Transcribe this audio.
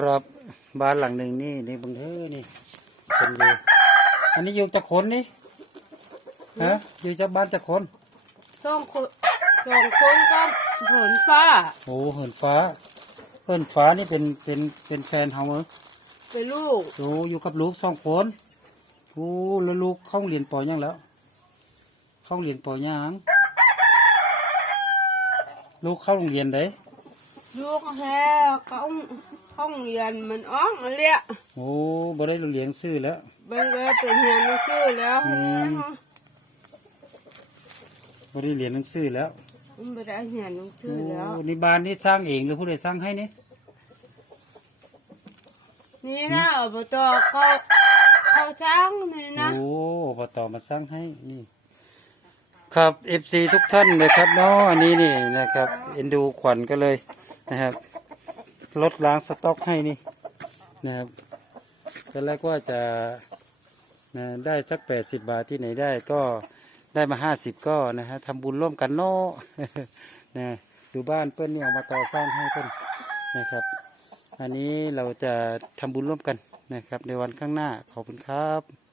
ครับบ้านหลังหนึ่งนี่นี่บังเฮ้อนี่คนอยู่อันนี้อยู่จากคนนี่ฮะอยู่จากบ้านจากคนสองคนสองคนก็เหินฟ้าโอ้เหินฟ้าเหินฟ้านี่เป็นเป็นเป็นแฟนเฮาเหรอเป็นลูกโอ้อยู่กับลูกสองคนโอ้แล้วลูกเข้าโรงเรียนปอยังแล้ว เข้าโรงเรียนปอยังลูกเข้าโรงเรียนได ลูกแท้เขาห้องเรียนมันอ้องอันเลี้ยโอ้บ่ได้โรงเรียนซื้อแล้วมันก็เป็นเรียนหนังสือแล้วอืมบ่ได้เรียนหนังสือแล้วมันไม่ได้เรียนหนังสืโอ้อแล้วนี่บ้านนี่สร้างเองหรือผู้ใดสร้างให้นี่นี่นะอบตเขาเขาจ้างนี่นะโอ้อบตมาสร้างให้นี่ ครับเอฟซีทุกท่านนะครับเนาะอันนี้นี่นะครับ เอ็นดูขวัญก็เลย นะครับลดล้างสต็อกให้นี่นะครับตอนแรกว่าจะนะได้สักแปดสิบบาทที่ไหนได้ก็ได้มาห้าสิบก็นะฮะทำบุญร่วมกันเนาะนะดูบ้านเพื่อนนี่ออกมาต่อสร้างให้เพื่อนนะครับ อันนี้เราจะทำบุญร่วมกันนะครับในวันข้างหน้าขอบคุณครับ